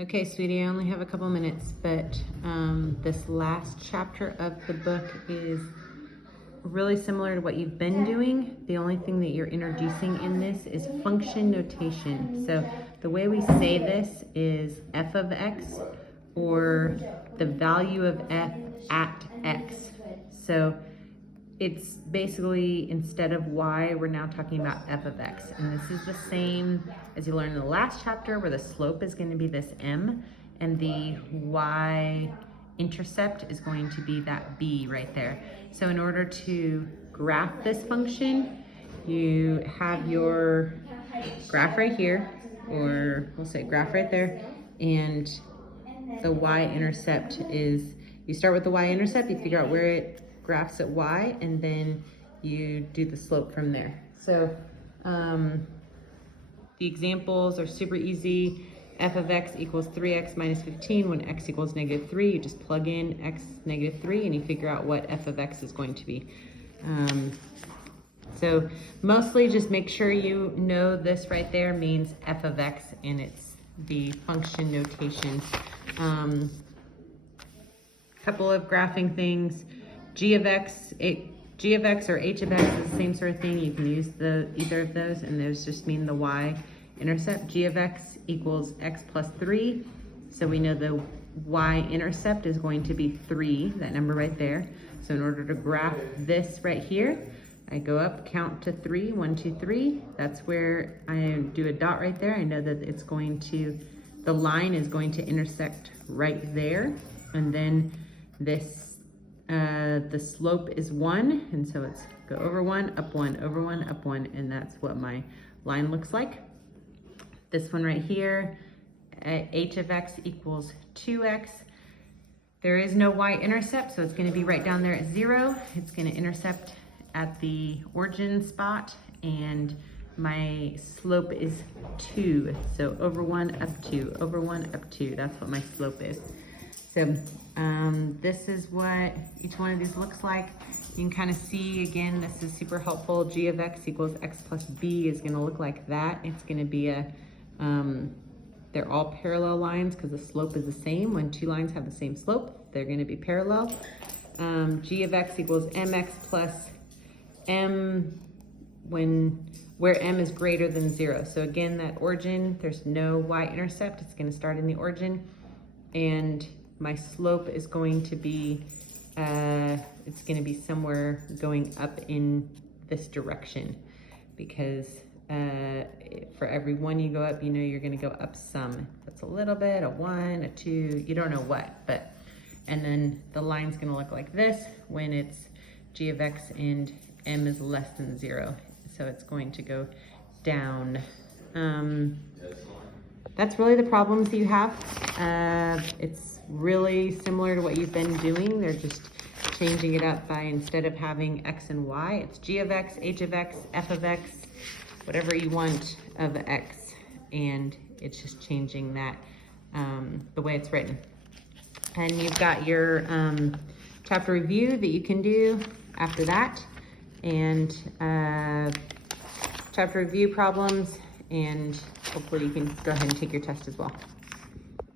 Okay, sweetie, I only have a couple minutes, but this last chapter of the book is really similar to what you've been doing. The only thing that you're introducing in this is function notation. So the way we say this is f of x, or the value of f at x. So it's basically, instead of y, we're now talking about f of x. And this is the same as you learned in the last chapter, where the slope is going to be this m, and the y-intercept is going to be that b right there. So in order to graph this function, you have your graph right here, or we'll say graph right there, and the y-intercept is, you start with the y-intercept, you figure out where it graphs at y, and then you do the slope from there. So the examples are super easy. F of x equals 3x minus 15 when x equals -3. You just plug in x -3 and you figure out what f of x is going to be. So mostly just make sure you know this right there means f of x, and it's the function notation. Couple of graphing things. G of x or h of x is the same sort of thing. You can use either of those, and those just mean the y-intercept. G of x equals x plus 3. So we know the y-intercept is going to be 3, that number right there. So in order to graph this right here, I go up, count to 3, 1, 2, 3. That's where I do a dot right there. I know that it's going to, the line is going to intersect right there. And then this, the slope is 1, and so it's go over 1, up 1, over 1, up 1, and that's what my line looks like. This one right here, h of x equals 2x. There is no y-intercept, so it's going to be right down there at 0. It's going to intercept at the origin spot, and my slope is 2. So over 1, up 2, over 1, up 2. That's what my slope is. So this is what each one of these looks like. You can kind of see, again, this is super helpful. G of x equals x plus b is going to look like that. It's going to be a, they're all parallel lines because the slope is the same. When two lines have the same slope, they're going to be parallel. G of x equals mx plus m where m is greater than 0. So again, that origin, there's no y-intercept. It's going to start in the origin, and my slope is going to be, it's going to be somewhere going up in this direction, because for every 1 you go up, you know you're going to go up some. That's a little bit, a 1, a 2, you don't know what, but, and then the line's going to look like this when it's g of x and m is less than 0. So it's going to go down. That's really the problems you have. It's really similar to what you've been doing. They're just changing it up by, instead of having x and y, it's g of x, h of x, f of x, whatever you want of x, and it's just changing that, the way it's written. And you've got your chapter review that you can do after that, and chapter review problems, and hopefully you can go ahead and take your test as well.